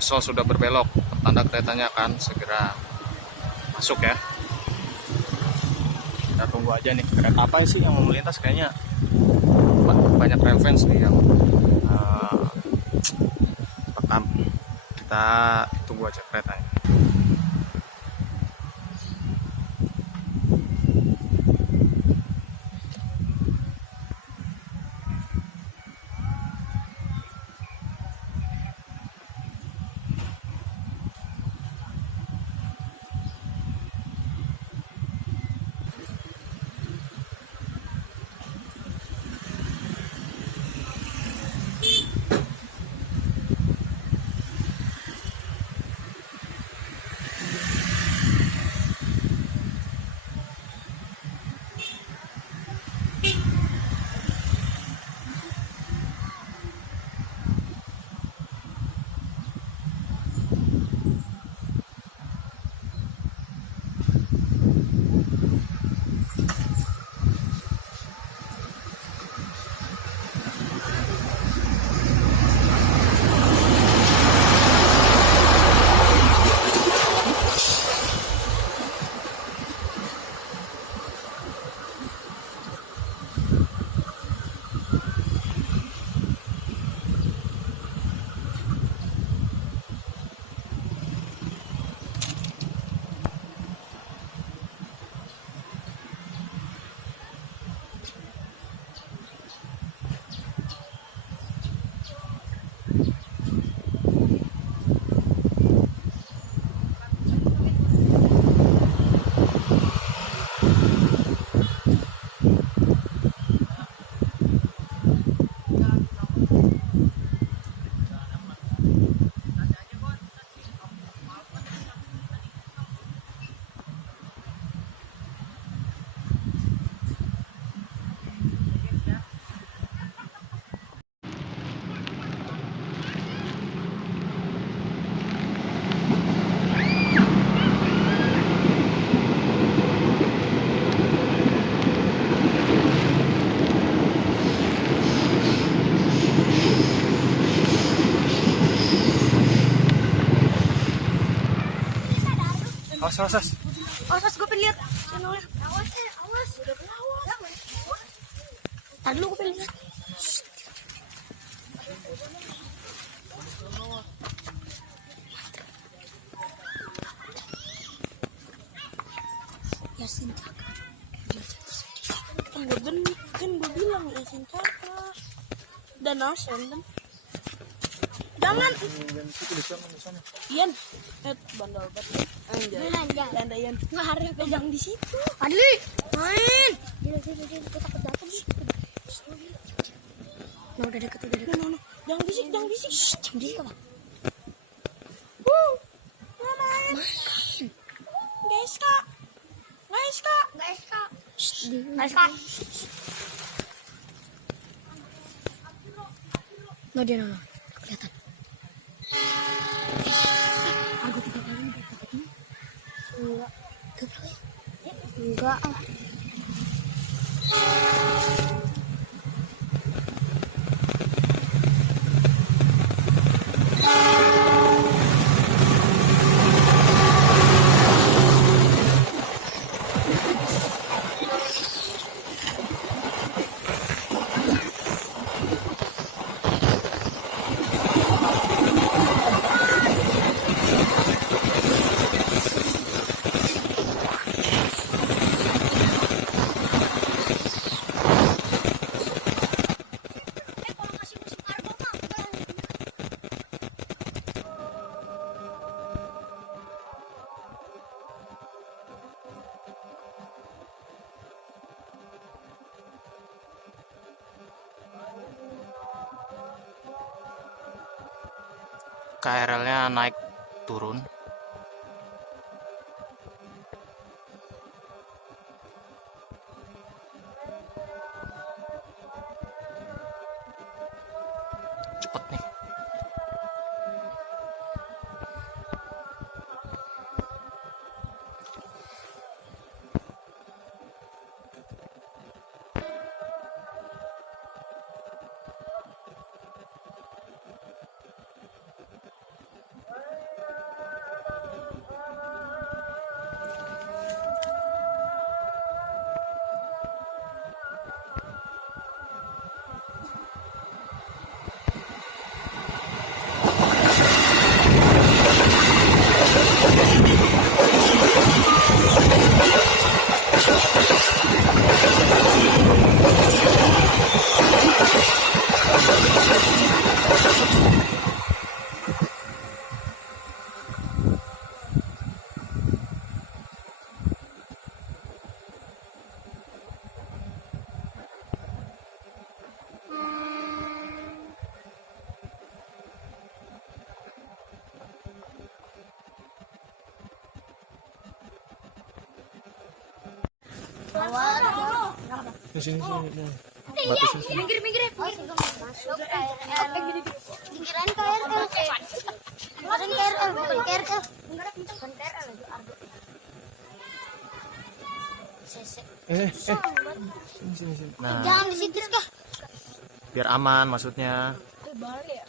Wesel sudah berbelok, tanda keretanya akan segera masuk ya. Kita tunggu aja nih kereta apa sih yang mau melintas, kayaknya banyak relevans nih yang rekam. Kita tunggu aja keretanya. Awas. Awas, gue pengen lihat channelnya. Awas. Udah pelawak. Tadi lu gue pengen lihat. Yasin Cakra. Kan gue bilang Yasin Cakra. Dan Asen kan. Jangan. Ian, bandel banget. Anjay. Nggak harus pegang di situ. Adli, main. Dia takut jatuh. Nah, udah deket. No. Jangan bisik. Jangan bisik apa? Main. Guys kak. No, dia no. Kelihatan. Aku 3 kali udah dapetnya. Enggak. KRL-nya naik turun. Cepet nih. Sini. Batu sini. Minggir. Masuk KRL. Dikirain KRL. Bukan KRL, bukan KRL. Bukan KRL lagi, Argo. Sese. Sini. Nah, Jangan di situ kah? biar aman maksudnya. Balik ya?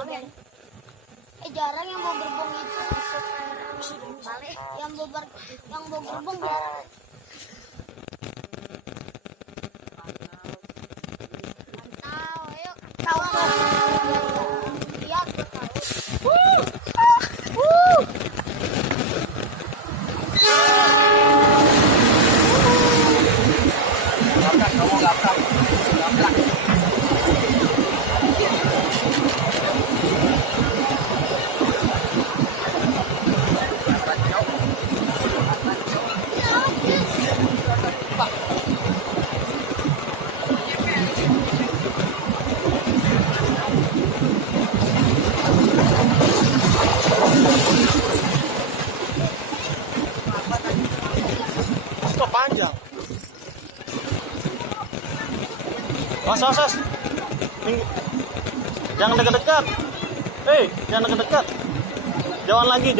Iya, jarang yang mau gerbong itu masuk balik. Yang mau gerbong jarang. Mantau, ayo. Tahu. Lihat, tahu. Kok panjang? Os. Jangan dekat-dekat. Jangan dekat-dekat. Jauhan lagi.